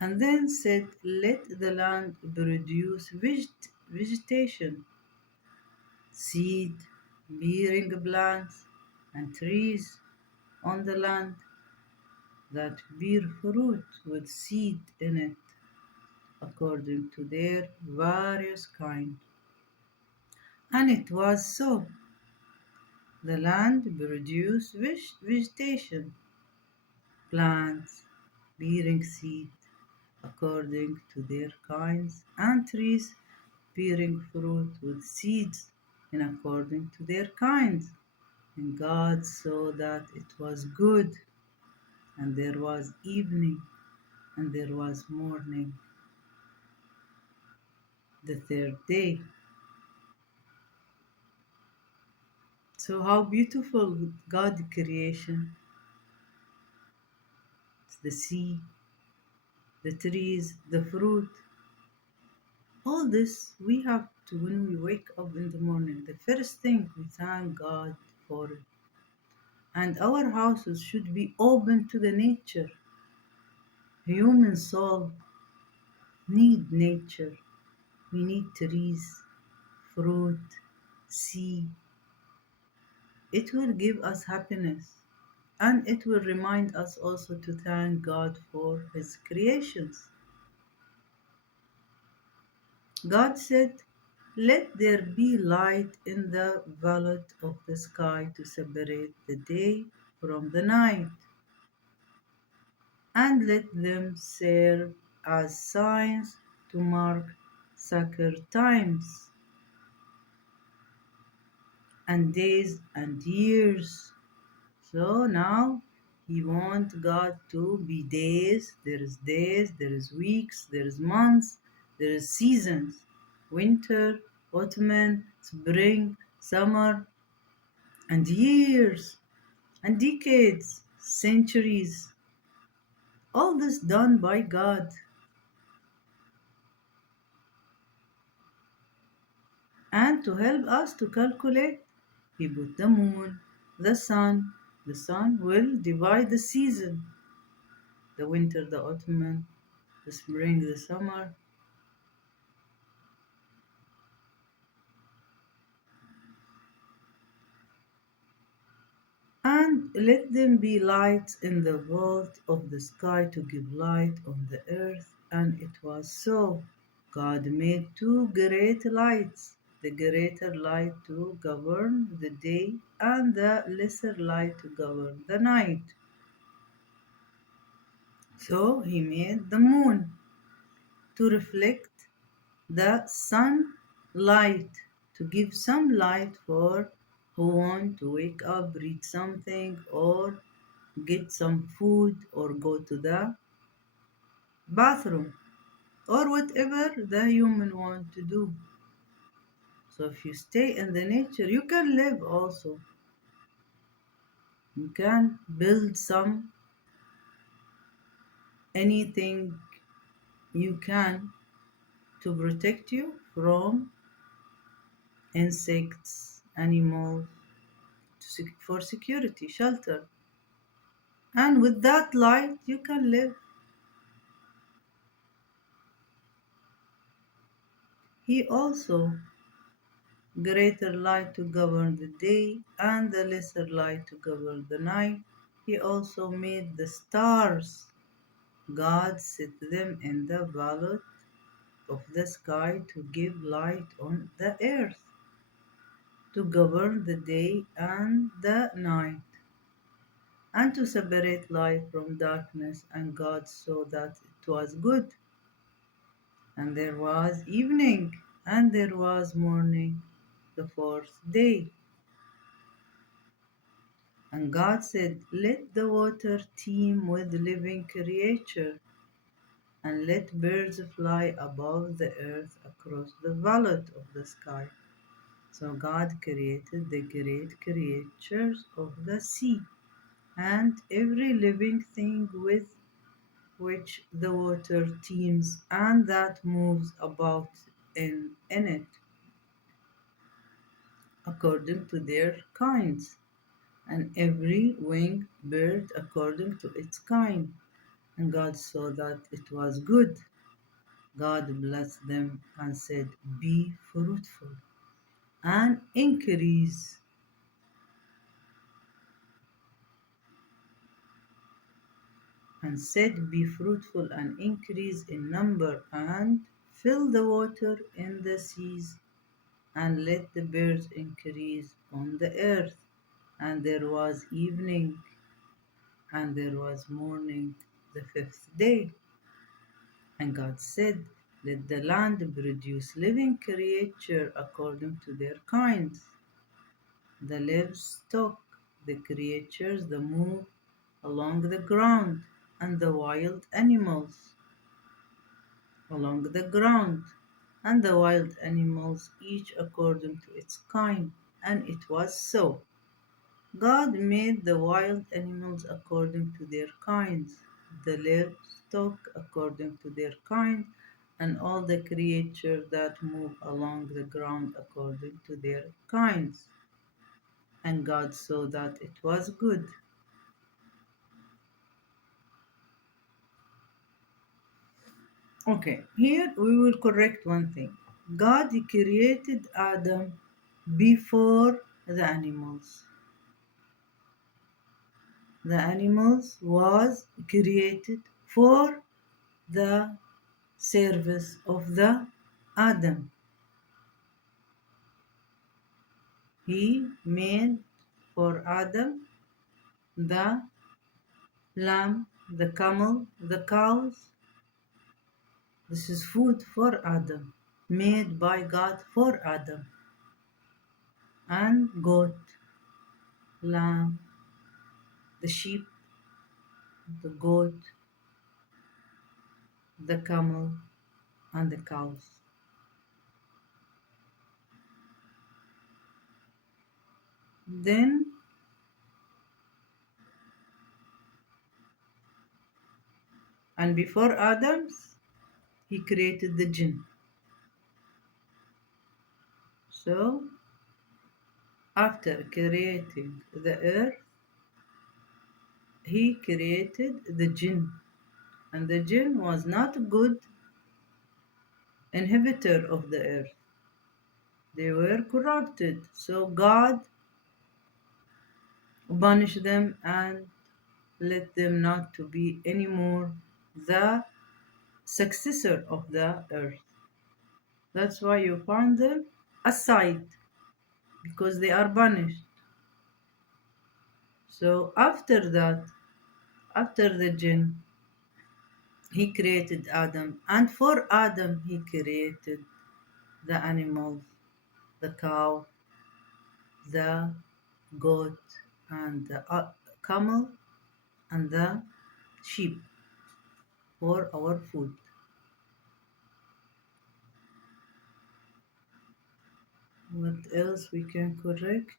And then said, let the land produce vegetation, seed bearing plants, and trees on the land that bear fruit with seed in it, according to their various kinds. And it was so. The land produced vegetation, plants bearing seed according to their kinds, and trees bearing fruit with seeds in according to their kinds. And God saw that it was good, and there was evening, and there was morning, the third day. So how beautiful God creation, the sea, the trees, the fruit. All this we have to, when we wake up in the morning, the first thing we thank God for it. And our houses should be open to the nature. Human soul need nature. We need trees, fruit, sea. It will give us happiness. And it will remind us also to thank God for His creations. God said, let there be light in the vault of the sky to separate the day from the night, and let them serve as signs to mark sacred times and days and years. So now he wants God to be days, there is weeks, there is months, there is seasons, winter, autumn, spring, summer, and years, and decades, centuries, all this done by God. And to help us to calculate, he put the moon, the sun. The sun will divide the season, the winter, the autumn, the spring, the summer. And let them be lights in the vault of the sky to give light on the earth. And it was so. God made two great lights, the greater light to govern the day, and the lesser light to govern the night. So he made the moon to reflect the sunlight, to give some light for who want to wake up, read something, or get some food, or go to the bathroom, or whatever the human want to do. So if you stay in the nature, you can live also. You can build some anything you can to protect you from insects, animals, for security, shelter. And with that light, you can live. He also greater light to govern the day and the lesser light to govern the night. He also made the stars. God set them in the vault of the sky to give light on the earth, to govern the day and the night, and to separate light from darkness. And God saw that it was good. And there was evening, and there was morning, the fourth day. And God said, let the water teem with living creature, and let birds fly above the earth across the vault of the sky. So God created the great creatures of the sea, and every living thing with which the water teems and that moves about in it, according to their kinds, and every winged bird according to its kind. And God saw that it was good. God blessed them and said, "Be fruitful and increase." And said, "Be fruitful and increase in number, and fill the water in the seas, and let the birds increase on the earth." And there was evening, and there was morning, the fifth day. And God said, "Let the land produce living creature according to their kinds, the livestock, the creatures that move along the ground, and the wild animals along the ground, and the wild animals, each according to its kind." And it was so. God made the wild animals according to their kinds, the livestock according to their kind, and all the creatures that move along the ground according to their kinds. And God saw that it was good. Okay, here we will correct one thing. God created Adam before the animals. The animals was created for the service of the Adam. He made for Adam the lamb, the camel, the cows. This is food for Adam, made by God for Adam. And goat, lamb, the sheep, the goat, the camel, and the cows. Then, and before Adam's, he created the jinn. So, after creating the earth, he created the jinn. And the jinn was not a good inhabitor of the earth. They were corrupted. So God punished them and let them not to be anymore the successor of the earth. That's why you find them aside, because they are punished. So after that, after the jinn, he created Adam, and for Adam he created the animals, the cow, the goat, and the camel, and the sheep for our food. What else we can correct?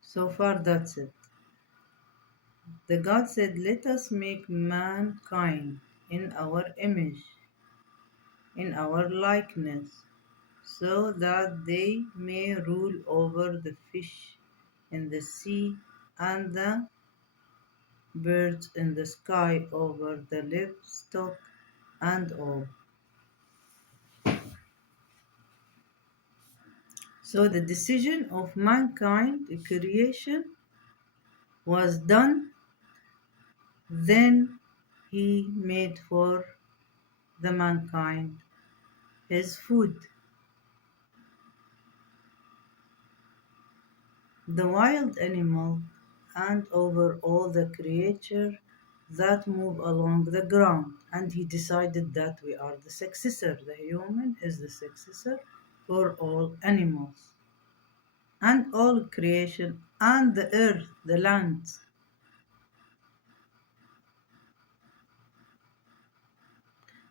So far, that's it. The God said, "Let us make mankind in our image, in our likeness, so that they may rule over the fish in the sea and the birds in the sky, over the livestock and all." So the decision of mankind, the creation, was done. Then he made for the mankind his food. The wild animal and over all the creature that move along the ground. And he decided that we are the successor. The human is the successor for all animals and all creation and the earth, the land.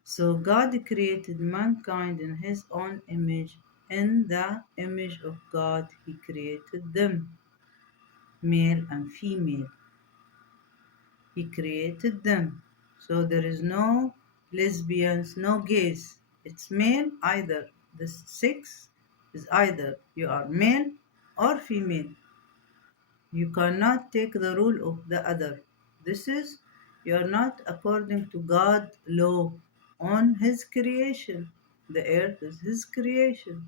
So God created mankind in his own image. In the image of God, he created them, male and female. He created them. So there is no lesbians, no gays. It's male either. The sex is either you are male or female. You cannot take the rule of the other. This is You're not according to God's law on His creation. The earth is His creation.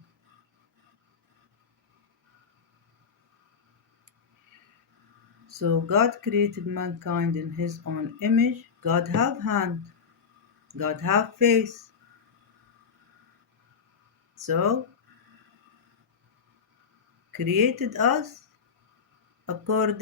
So God created mankind in His own image. God have hand. God have face. So created us according